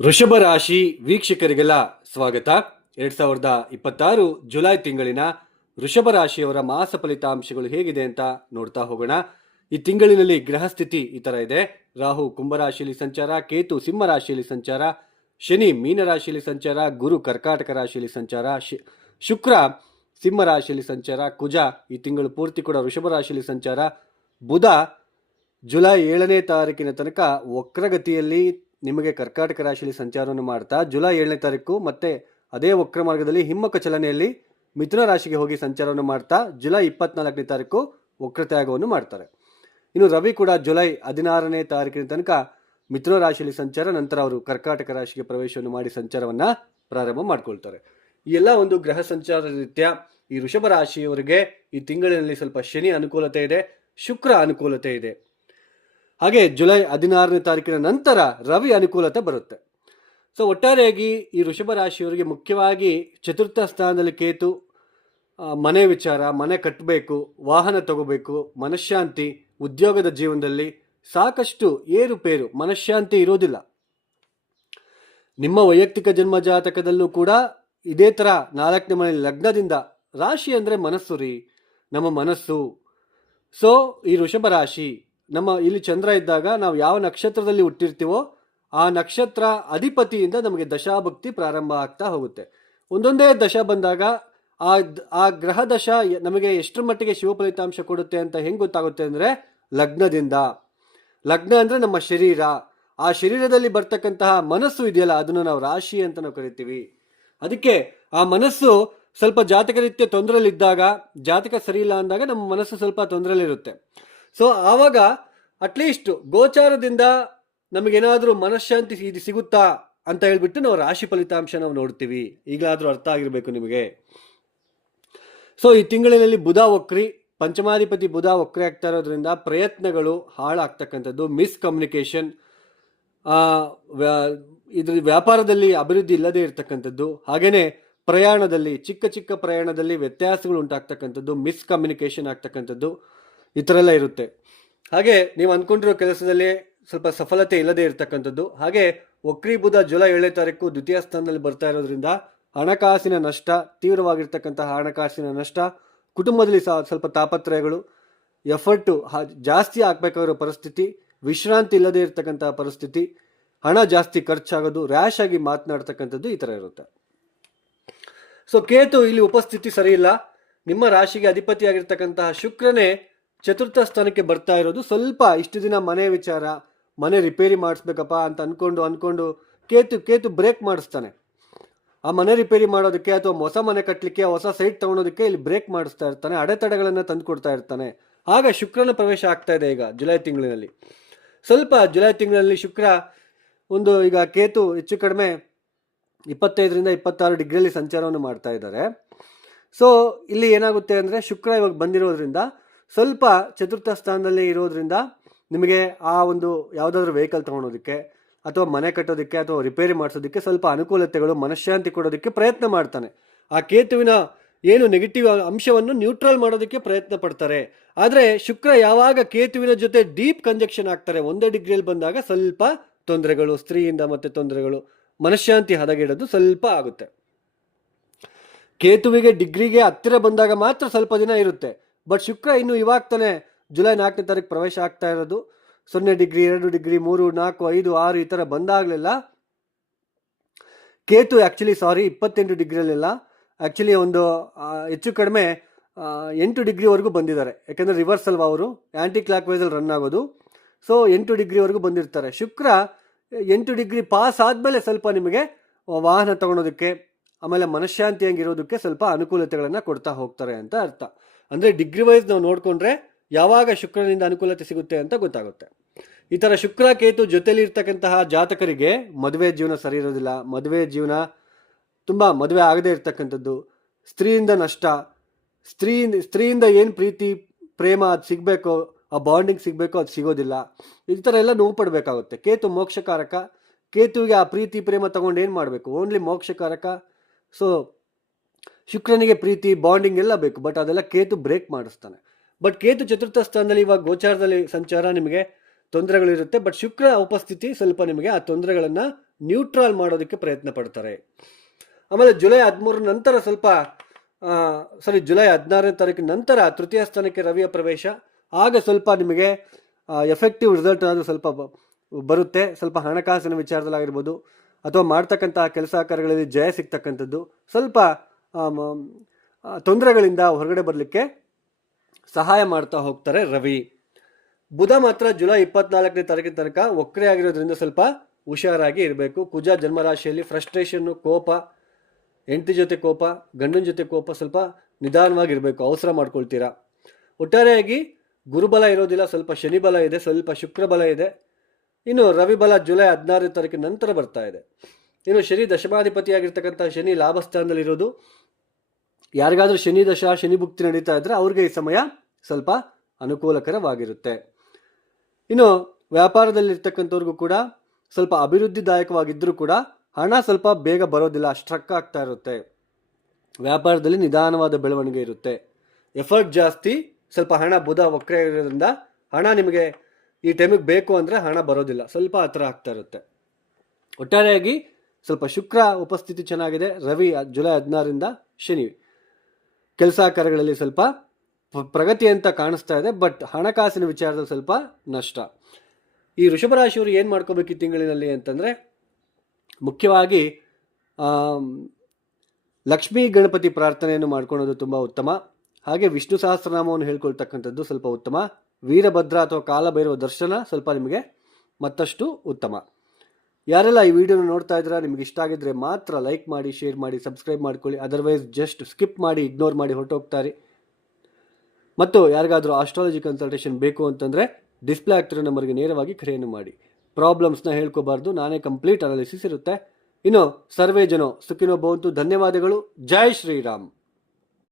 ವೃಷಭ ರಾಶಿ ವೀಕ್ಷಕರಿಗೆಲ್ಲ ಸ್ವಾಗತ. 2026 ಜುಲೈ ತಿಂಗಳಿನ ವೃಷಭ ರಾಶಿಯವರ ಮಾಸ ಫಲಿತಾಂಶಗಳು ಹೇಗಿದೆ ಅಂತ ನೋಡ್ತಾ ಹೋಗೋಣ. ಈ ತಿಂಗಳಿನಲ್ಲಿ ಗ್ರಹ ಸ್ಥಿತಿ ಈ ತರ ಇದೆ. ರಾಹು ಕುಂಭರಾಶಿಯಲ್ಲಿ ಸಂಚಾರ, ಕೇತು ಸಿಂಹ ರಾಶಿಯಲ್ಲಿ ಸಂಚಾರ, ಶನಿ ಮೀನ ರಾಶಿಯಲ್ಲಿ ಸಂಚಾರ, ಗುರು ಕರ್ಕಾಟಕ ರಾಶಿಯಲ್ಲಿ ಸಂಚಾರ, ಶುಕ್ರ ಸಿಂಹ ರಾಶಿಯಲ್ಲಿ ಸಂಚಾರ, ಕುಜ ಈ ತಿಂಗಳು ಪೂರ್ತಿ ಕೂಡ ವೃಷಭ ರಾಶಿಯಲ್ಲಿ ಸಂಚಾರ, ಬುಧ ಜುಲೈ 7ನೇ ತಾರೀಕಿನ ತನಕ ವಕ್ರಗತಿಯಲ್ಲಿ ನಿಮಗೆ ಕರ್ಕಾಟಕ ರಾಶಿಯಲ್ಲಿ ಸಂಚಾರವನ್ನು ಮಾಡ್ತಾ ಜುಲೈ 7ನೇ ತಾರೀಕು ಮತ್ತೆ ಅದೇ ವಕ್ರ ಮಾರ್ಗದಲ್ಲಿ ಹಿಮ್ಮಕ ಚಲನೆಯಲ್ಲಿ ಮಿಥುನ ರಾಶಿಗೆ ಹೋಗಿ ಸಂಚಾರವನ್ನು ಮಾಡ್ತಾ ಜುಲೈ 24ನೇ ತಾರೀಕು ವಕ್ರತ್ಯಾಗವನ್ನು ಮಾಡ್ತಾರೆ. ಇನ್ನು ರವಿ ಕೂಡ ಜುಲೈ 16ನೇ ತಾರೀಕಿನ ತನಕ ಮಿಥುನ ರಾಶಿಯಲ್ಲಿ ಸಂಚಾರ, ನಂತರ ಅವರು ಕರ್ಕಾಟಕ ರಾಶಿಗೆ ಪ್ರವೇಶವನ್ನು ಮಾಡಿ ಸಂಚಾರವನ್ನ ಪ್ರಾರಂಭ ಮಾಡ್ಕೊಳ್ತಾರೆ. ಈ ಎಲ್ಲ ಒಂದು ಗ್ರಹ ಸಂಚಾರ ರೀತ್ಯ ಈ ವೃಷಭ ರಾಶಿಯವರಿಗೆ ಈ ತಿಂಗಳಿನಲ್ಲಿ ಸ್ವಲ್ಪ ಶನಿ ಅನುಕೂಲತೆ ಇದೆ, ಶುಕ್ರ ಅನುಕೂಲತೆ ಇದೆ. ಹಾಗೆ ಜುಲೈ 16ನೇ ತಾರೀಕಿನ ನಂತರ ರವಿ ಅನುಕೂಲತೆ ಬರುತ್ತೆ. ಸೊ ಒಟ್ಟಾರೆಯಾಗಿ ಈ ವೃಷಭ ರಾಶಿಯವರಿಗೆ ಮುಖ್ಯವಾಗಿ ಚತುರ್ಥ ಸ್ಥಾನದಲ್ಲಿ ಕೇತು, ಮನೆ ವಿಚಾರ, ಮನೆ ಕಟ್ಟಬೇಕು, ವಾಹನ ತಗೋಬೇಕು, ಮನಃಶಾಂತಿ, ಉದ್ಯೋಗದ ಜೀವನದಲ್ಲಿ ಸಾಕಷ್ಟು ಏರುಪೇರು, ಮನಃಶಾಂತಿ ಇರೋದಿಲ್ಲ. ನಿಮ್ಮ ವೈಯಕ್ತಿಕ ಜನ್ಮ ಜಾತಕದಲ್ಲೂ ಕೂಡ ಇದೇ ತರ 4ನೇ ಮನೆ ಲಗ್ನದಿಂದ, ರಾಶಿ ಅಂದ್ರೆ ಮನಸ್ಸು ರೀ, ನಮ್ಮ ಮನಸ್ಸು. ಸೊ ಈ ವೃಷಭ ರಾಶಿ, ನಮ್ಮ ಇಲ್ಲಿ ಚಂದ್ರ ಇದ್ದಾಗ ನಾವು ಯಾವ ನಕ್ಷತ್ರದಲ್ಲಿ ಹುಟ್ಟಿರ್ತೀವೋ ಆ ನಕ್ಷತ್ರ ಅಧಿಪತಿಯಿಂದ ನಮಗೆ ದಶಾಭಕ್ತಿ ಪ್ರಾರಂಭ ಆಗ್ತಾ ಹೋಗುತ್ತೆ. ಒಂದೊಂದೇ ದಶ ಬಂದಾಗ ಆ ಗ್ರಹ ದಶ ನಮಗೆ ಎಷ್ಟರ ಮಟ್ಟಿಗೆ ಶಿವ ಫಲಿತಾಂಶ ಕೊಡುತ್ತೆ ಅಂತ ಹೆಂಗೆ ಗೊತ್ತಾಗುತ್ತೆ ಅಂದರೆ ಲಗ್ನದಿಂದ. ಲಗ್ನ ಅಂದರೆ ನಮ್ಮ ಶರೀರ, ಆ ಶರೀರದಲ್ಲಿ ಬರ್ತಕ್ಕಂತಹ ಮನಸ್ಸು ಇದೆಯಲ್ಲ ಅದನ್ನು ನಾವು ರಾಶಿ ಅಂತ ನಾವು ಕರಿತೀವಿ. ಅದಕ್ಕೆ ಆ ಮನಸ್ಸು ಸ್ವಲ್ಪ ಜಾತಕ ರೀತ್ಯ ತೊಂದರೆಯಲ್ಲಿದ್ದಾಗ, ಜಾತಕ ಸರಿ ಇಲ್ಲ ಅಂದಾಗ ನಮ್ಮ ಮನಸ್ಸು ಸ್ವಲ್ಪ ತೊಂದರೆಯಲ್ಲಿರುತ್ತೆ. ಸೊ ಆವಾಗ ಅಟ್ಲೀಸ್ಟ್ ಗೋಚಾರದಿಂದ ನಮಗೇನಾದರೂ ಮನಃಶಾಂತಿ ಸಿಗುತ್ತಾ ಅಂತ ಹೇಳ್ಬಿಟ್ಟು ನಾವು ರಾಶಿ ಫಲಿತಾಂಶ ನಾವು ನೋಡ್ತೀವಿ. ಈಗಲಾದರೂ ಅರ್ಥ ಆಗಿರಬೇಕು ನಿಮಗೆ. ಸೊ ಈ ತಿಂಗಳಿನಲ್ಲಿ ಬುಧ ವಕ್ರಿ, ಪಂಚಮಾಧಿಪತಿ ಬುಧ ವಕ್ರಿ ಆಗ್ತಾ ಇರೋದ್ರಿಂದ ಪ್ರಯತ್ನಗಳು ಹಾಳಾಗ್ತಕ್ಕಂಥದ್ದು, ಮಿಸ್ಕಮ್ಯುನಿಕೇಶನ್, ಇದ್ರ ವ್ಯಾಪಾರದಲ್ಲಿ ಅಭಿವೃದ್ಧಿ ಇಲ್ಲದೆ ಇರತಕ್ಕಂಥದ್ದು, ಹಾಗೇನೆ ಪ್ರಯಾಣದಲ್ಲಿ ಚಿಕ್ಕ ಚಿಕ್ಕ ಪ್ರಯಾಣದಲ್ಲಿ ವ್ಯತ್ಯಾಸಗಳು ಉಂಟಾಗ್ತಕ್ಕಂಥದ್ದು, ಮಿಸ್ಕಮ್ಯುನಿಕೇಶನ್ ಆಗ್ತಕ್ಕಂಥದ್ದು ಈ ಥರ ಎಲ್ಲ ಇರುತ್ತೆ. ಹಾಗೆ ನೀವು ಅಂದ್ಕೊಂಡಿರೋ ಕೆಲಸದಲ್ಲಿ ಸ್ವಲ್ಪ ಸಫಲತೆ ಇಲ್ಲದೆ ಇರತಕ್ಕಂಥದ್ದು. ಹಾಗೆ ವಕ್ರಿ ಬುಧ ಜುಲೈ 7ನೇ ತಾರೀಕು ದ್ವಿತೀಯ ಸ್ಥಾನದಲ್ಲಿ ಬರ್ತಾ ಇರೋದ್ರಿಂದ ಹಣಕಾಸಿನ ನಷ್ಟ, ತೀವ್ರವಾಗಿರ್ತಕ್ಕಂತಹ ಹಣಕಾಸಿನ ನಷ್ಟ, ಕುಟುಂಬದಲ್ಲಿ ಸ್ವಲ್ಪ ತಾಪತ್ರಯಗಳು, ಎಫರ್ಟು ಜಾಸ್ತಿ ಹಾಕ್ಬೇಕಾಗಿರೋ ಪರಿಸ್ಥಿತಿ, ವಿಶ್ರಾಂತಿ ಇಲ್ಲದೆ ಇರತಕ್ಕಂತಹ ಪರಿಸ್ಥಿತಿ, ಹಣ ಜಾಸ್ತಿ ಖರ್ಚಾಗೋದು, ರ್ಯಾಶ್ ಆಗಿ ಮಾತನಾಡ್ತಕ್ಕಂಥದ್ದು ಈ ಥರ ಇರುತ್ತೆ. ಸೊ ಕೇತು ಇಲ್ಲಿ ಉಪಸ್ಥಿತಿ ಸರಿ ಇಲ್ಲ. ನಿಮ್ಮ ರಾಶಿಗೆ ಅಧಿಪತಿಯಾಗಿರ್ತಕ್ಕಂತಹ ಶುಕ್ರನೇ ಚತುರ್ಥ ಸ್ಥಾನಕ್ಕೆ ಬರ್ತಾ ಇರೋದು ಸ್ವಲ್ಪ ಇಷ್ಟು ದಿನ ಮನೆ ವಿಚಾರ, ಮನೆ ರಿಪೇರಿ ಮಾಡಿಸ್ಬೇಕಪ್ಪ ಅಂತ ಅನ್ಕೊಂಡು ಕೇತು ಬ್ರೇಕ್ ಮಾಡಿಸ್ತಾನೆ. ಆ ಮನೆ ರಿಪೇರಿ ಮಾಡೋದಕ್ಕೆ ಅಥವಾ ಹೊಸ ಮನೆ ಕಟ್ಟಲಿಕ್ಕೆ, ಹೊಸ ಸೈಟ್ ತಗೊಳೋದಕ್ಕೆ ಇಲ್ಲಿ ಬ್ರೇಕ್ ಮಾಡಿಸ್ತಾ ಇರ್ತಾನೆ, ಅಡೆತಡೆಗಳನ್ನು ತಂದು ಕೊಡ್ತಾ ಇರ್ತಾನೆ. ಆಗ ಶುಕ್ರನ ಪ್ರವೇಶ ಆಗ್ತಾ ಇದೆ ಈಗ ಜುಲೈ ತಿಂಗಳಿನಲ್ಲಿ. ಸ್ವಲ್ಪ ಜುಲೈ ತಿಂಗಳಲ್ಲಿ ಶುಕ್ರ ಈಗ ಕೇತು ಹೆಚ್ಚು ಕಡಿಮೆ 25ರಿಂದ 26 ಡಿಗ್ರಿಯಲ್ಲಿ ಸಂಚಾರವನ್ನು ಮಾಡ್ತಾ ಇದ್ದಾರೆ. ಸೊ ಇಲ್ಲಿ ಏನಾಗುತ್ತೆ ಅಂದರೆ ಶುಕ್ರ ಇವಾಗ ಬಂದಿರೋದ್ರಿಂದ ಸ್ವಲ್ಪ ಚತುರ್ಥ ಸ್ಥಾನದಲ್ಲಿ ಇರೋದ್ರಿಂದ ನಿಮಗೆ ಆ ಒಂದು ಯಾವುದಾದ್ರೂ ವೆಹಿಕಲ್ ತೊಗೊಳೋದಕ್ಕೆ ಅಥವಾ ಮನೆ ಕಟ್ಟೋದಕ್ಕೆ ಅಥವಾ ರಿಪೇರಿ ಮಾಡಿಸೋದಕ್ಕೆ ಸ್ವಲ್ಪ ಅನುಕೂಲತೆಗಳು, ಮನಃಶಾಂತಿ ಕೊಡೋದಕ್ಕೆ ಪ್ರಯತ್ನ ಮಾಡ್ತಾನೆ. ಆ ಕೇತುವಿನ ಏನು ನೆಗೆಟಿವ್ ಅಂಶವನ್ನು ನ್ಯೂಟ್ರಲ್ ಮಾಡೋದಕ್ಕೆ ಪ್ರಯತ್ನ ಪಡ್ತಾರೆ. ಆದರೆ ಶುಕ್ರ ಯಾವಾಗ ಕೇತುವಿನ ಜೊತೆ ಡೀಪ್ ಕಂಜಕ್ಷನ್ ಆಗ್ತಾರೆ, 1 ಡಿಗ್ರಿಯಲ್ಲಿ ಬಂದಾಗ ಸ್ವಲ್ಪ ತೊಂದರೆಗಳು, ಸ್ತ್ರೀಯಿಂದ ಮತ್ತೆ ತೊಂದರೆಗಳು, ಮನಃಶಾಂತಿ ಹದಗೆಡೋದು ಸ್ವಲ್ಪ ಆಗುತ್ತೆ. ಕೇತುವಿಗೆ ಡಿಗ್ರಿಗೆ ಹತ್ತಿರ ಬಂದಾಗ ಮಾತ್ರ ಸ್ವಲ್ಪ ದಿನ ಇರುತ್ತೆ. ಬಟ್ ಶುಕ್ರ ಇನ್ನು ಇವಾಗ ತಾನೆ ಜುಲೈ 4ನೇ ತಾರೀಕು ಪ್ರವೇಶ ಆಗ್ತಾ ಇರೋದು. 0 ಡಿಗ್ರಿ, 2 ಡಿಗ್ರಿ, 3, 4, 5, 6 ಈ ಥರ ಬಂದಾಗಲೆಲ್ಲ ಕೇತು 28 ಡಿಗ್ರಿಯಲ್ಲೆಲ್ಲ ಆ್ಯಕ್ಚುಲಿ ಒಂದು ಹೆಚ್ಚು ಕಡಿಮೆ 8 ಡಿಗ್ರಿವರೆಗೂ ಬಂದಿದ್ದಾರೆ. ಯಾಕೆಂದರೆ ರಿವರ್ಸ್ ಅಲ್ವಾ, ಅವರು ಆ್ಯಂಟಿ ಕ್ಲಾಕ್ ವೈಸಲ್ಲಿ ರನ್ ಆಗೋದು. ಸೊ 8 ಡಿಗ್ರಿವರೆಗೂ ಬಂದಿರ್ತಾರೆ. ಶುಕ್ರ 8 ಡಿಗ್ರಿ ಪಾಸ್ ಆದಮೇಲೆ ಸ್ವಲ್ಪ ನಿಮಗೆ ವಾಹನ ತಗೊಳೋದಕ್ಕೆ, ಆಮೇಲೆ ಮನಃಶಾಂತಿಯಾಗಿರೋದಕ್ಕೆ ಸ್ವಲ್ಪ ಅನುಕೂಲತೆಗಳನ್ನು ಕೊಡ್ತಾ ಹೋಗ್ತಾರೆ ಅಂತ ಅರ್ಥ. ಅಂದರೆ ಡಿಗ್ರಿ ವೈಸ್ ನಾವು ನೋಡಿಕೊಂಡ್ರೆ ಯಾವಾಗ ಶುಕ್ರನಿಂದ ಅನುಕೂಲತೆ ಸಿಗುತ್ತೆ ಅಂತ ಗೊತ್ತಾಗುತ್ತೆ. ಈ ಥರ ಶುಕ್ರ ಕೇತು ಜೊತೆಲಿ ಇರ್ತಕ್ಕಂತಹ ಜಾತಕರಿಗೆ ಮದುವೆ ಜೀವನ ಸರಿ ಇರೋದಿಲ್ಲ, ಮದುವೆ ಆಗದೆ ಇರ್ತಕ್ಕಂಥದ್ದು, ಸ್ತ್ರೀಯಿಂದ ನಷ್ಟ, ಸ್ತ್ರೀಯಿಂದ ಏನು ಪ್ರೀತಿ ಪ್ರೇಮ ಅದು ಸಿಗಬೇಕೋ, ಆ ಬಾಂಡಿಂಗ್ ಸಿಗಬೇಕೋ ಅದು ಸಿಗೋದಿಲ್ಲ. ಈ ಥರ ಎಲ್ಲ ನೋವು ಪಡಬೇಕಾಗುತ್ತೆ. ಕೇತು ಮೋಕ್ಷಕಾರಕ, ಕೇತುವಿಗೆ ಆ ಪ್ರೀತಿ ಪ್ರೇಮ ತಗೊಂಡು ಏನು ಮಾಡಬೇಕು, ಓನ್ಲಿ ಮೋಕ್ಷಕಾರಕ. ಸೊ ಶುಕ್ರನಿಗೆ ಪ್ರೀತಿ ಬಾಂಡಿಂಗ್ ಎಲ್ಲ ಬೇಕು, ಬಟ್ ಅದೆಲ್ಲ ಕೇತು ಬ್ರೇಕ್ ಮಾಡಿಸ್ತಾನೆ. ಬಟ್ ಕೇತು ಚತುರ್ಥ ಸ್ಥಾನದಲ್ಲಿ ಇವಾಗ ಗೋಚಾರದಲ್ಲಿ ಸಂಚಾರ ನಿಮಗೆ ತೊಂದರೆಗಳಿರುತ್ತೆ. ಬಟ್ ಶುಕ್ರ ಉಪಸ್ಥಿತಿ ಸ್ವಲ್ಪ ನಿಮಗೆ ಆ ತೊಂದರೆಗಳನ್ನು ನ್ಯೂಟ್ರಲ್ ಮಾಡೋದಕ್ಕೆ ಪ್ರಯತ್ನ ಪಡ್ತಾರೆ. ಆಮೇಲೆ ಜುಲೈ 13 ನಂತರ ಜುಲೈ 16ನೇ ತಾರೀಕಿನ ನಂತರ ತೃತೀಯ ಸ್ಥಾನಕ್ಕೆ ರವಿಯ ಪ್ರವೇಶ. ಆಗ ಸ್ವಲ್ಪ ನಿಮಗೆ ಎಫೆಕ್ಟಿವ್ ರಿಸಲ್ಟ್ ಅನ್ನೋದು ಸ್ವಲ್ಪ ಬರುತ್ತೆ. ಸ್ವಲ್ಪ ಹಣಕಾಸಿನ ವಿಚಾರದಲ್ಲಾಗಿರ್ಬೋದು ಅಥವಾ ಮಾಡ್ತಕ್ಕಂತಹ ಕೆಲಸ ಕಾರ್ಯಗಳಲ್ಲಿ ಜಯ ಸಿಗ್ತಕ್ಕಂಥದ್ದು, ಸ್ವಲ್ಪ ತೊಂದರೆಗಳಿಂದ ಹೊರಗಡೆ ಬರಲಿಕ್ಕೆ ಸಹಾಯ ಮಾಡ್ತಾ ಹೋಗ್ತಾರೆ ರವಿ. ಬುಧ ಮಾತ್ರ ಜುಲೈ 24ನೇ ತಾರೀಕಿನ ತನಕ ವಕ್ರೆ ಆಗಿರೋದ್ರಿಂದ ಸ್ವಲ್ಪ ಹುಷಾರಾಗಿ ಇರಬೇಕು. ಕುಜ ಜನ್ಮರಾಶಿಯಲ್ಲಿ ಫ್ರಸ್ಟ್ರೇಷನ್ನು, ಕೋಪ, ಹೆಂಡತಿ ಜೊತೆ ಕೋಪ, ಗಂಡನ ಜೊತೆ ಕೋಪ, ಸ್ವಲ್ಪ ನಿಧಾನವಾಗಿರಬೇಕು, ಅವಸರ ಮಾಡ್ಕೊಳ್ತೀರಾ. ಒಟ್ಟಾರೆಯಾಗಿ ಗುರುಬಲ ಇರೋದಿಲ್ಲ, ಸ್ವಲ್ಪ ಶನಿ ಬಲ ಇದೆ, ಸ್ವಲ್ಪ ಶುಕ್ರ ಬಲ ಇದೆ. ಇನ್ನು ರವಿ ಬಲ ಜುಲೈ 16ನೇ ತಾರೀಕಿನ ನಂತರ ಬರ್ತಾ ಇದೆ. ಇನ್ನು ಶನಿ ದಶಮಾಧಿಪತಿಯಾಗಿರ್ತಕ್ಕಂಥ ಶನಿ ಲಾಭಸ್ಥಾನದಲ್ಲಿರೋದು. ಯಾರಿಗಾದ್ರೂ ಶನಿ ದಶ, ಶನಿ ಭುಕ್ತಿ ನಡೀತಾ ಇದ್ರೆ ಅವ್ರಿಗೆ ಈ ಸಮಯ ಸ್ವಲ್ಪ ಅನುಕೂಲಕರವಾಗಿರುತ್ತೆ. ಇನ್ನು ವ್ಯಾಪಾರದಲ್ಲಿರ್ತಕ್ಕಂಥವ್ರಿಗೂ ಕೂಡ ಸ್ವಲ್ಪ ಅಭಿವೃದ್ಧಿದಾಯಕವಾಗಿದ್ದರೂ ಕೂಡ ಹಣ ಸ್ವಲ್ಪ ಬೇಗ ಬರೋದಿಲ್ಲ, ಸ್ಟ್ರಕ್ ಆಗ್ತಾ ಇರುತ್ತೆ. ವ್ಯಾಪಾರದಲ್ಲಿ ನಿಧಾನವಾದ ಬೆಳವಣಿಗೆ ಇರುತ್ತೆ, ಎಫರ್ಟ್ ಜಾಸ್ತಿ, ಸ್ವಲ್ಪ ಹಣ ಬುಧ ವಕ್ರ ಇರೋದ್ರಿಂದ ಹಣ ನಿಮಗೆ ಈ ಟೈಮಿಗೆ ಬೇಕು ಅಂದರೆ ಹಣ ಬರೋದಿಲ್ಲ, ಸ್ವಲ್ಪ ಆ ಥರ ಆಗ್ತಾ ಇರುತ್ತೆ. ಒಟ್ಟಾರೆಯಾಗಿ ಸ್ವಲ್ಪ ಶುಕ್ರ ಉಪಸ್ಥಿತಿ ಚೆನ್ನಾಗಿದೆ. ರವಿ ಜುಲೈ 16ರಿಂದ ಶನಿ ಕೆಲಸ ಕಾರ್ಯಗಳಲ್ಲಿ ಸ್ವಲ್ಪ ಪ್ರಗತಿ ಅಂತ ಕಾಣಿಸ್ತಾ ಇದೆ, ಬಟ್ ಹಣಕಾಸಿನ ವಿಚಾರದಲ್ಲಿ ಸ್ವಲ್ಪ ನಷ್ಟ. ಈ ವೃಷಭ ರಾಶಿಯವರು ಏನು ಮಾಡ್ಕೋಬೇಕು ಈ ತಿಂಗಳಿನಲ್ಲಿ ಅಂತಂದರೆ, ಮುಖ್ಯವಾಗಿ ಲಕ್ಷ್ಮೀ ಗಣಪತಿ ಪ್ರಾರ್ಥನೆಯನ್ನು ಮಾಡ್ಕೊಳ್ಳೋದು ತುಂಬ ಉತ್ತಮ. ಹಾಗೆ ವಿಷ್ಣು ಸಹಸ್ರನಾಮವನ್ನು ಹೇಳ್ಕೊಳ್ತಕ್ಕಂಥದ್ದು ಸ್ವಲ್ಪ ಉತ್ತಮ. ವೀರಭದ್ರ ಅಥವಾ ಕಾಲಭೈರವ ದರ್ಶನ ಸ್ವಲ್ಪ ನಿಮಗೆ ಮತ್ತಷ್ಟು ಉತ್ತಮ. ಯಾರೆಲ್ಲ ಈ ವಿಡಿಯೋನ ನೋಡ್ತಾ ಇದ್ದೀರಾ, ನಿಮ್ಗೆ ಇಷ್ಟ ಆಗಿದ್ರೆ ಮಾತ್ರ ಲೈಕ್ ಮಾಡಿ, ಶೇರ್ ಮಾಡಿ, ಸಬ್ಸ್ಕ್ರೈಬ್ ಮಾಡ್ಕೊಳ್ಳಿ. ಅದರ್ವೈಸ್ ಜಸ್ಟ್ ಸ್ಕಿಪ್ ಮಾಡಿ, ಇಗ್ನೋರ್ ಮಾಡಿ ಹೊರಟೋಗ್ತಾರೆ. ಮತ್ತು ಯಾರಿಗಾದರೂ ಆಸ್ಟ್ರಾಲಜಿ ಕನ್ಸಲ್ಟೇಷನ್ ಬೇಕು ಅಂತಂದರೆ ಡಿಸ್ಪ್ಲೇ ಆಗ್ತಿರೋ ನಂಬರ್ಗೆ ನೇರವಾಗಿ ಕರೆಯನ್ನು ಮಾಡಿ. ಪ್ರಾಬ್ಲಮ್ಸ್ನ ಹೇಳ್ಕೋಬಾರ್ದು, ನಾನೇ ಕಂಪ್ಲೀಟ್ ಅನಾಲಿಸಿಸ್ ಇರುತ್ತೆ. ಇನ್ನು ಸರ್ವೇ ಜನೋ ಸುಖಿನೋ ಭವಂತು. ಧನ್ಯವಾದಗಳು. ಜೈ ಶ್ರೀರಾಮ್.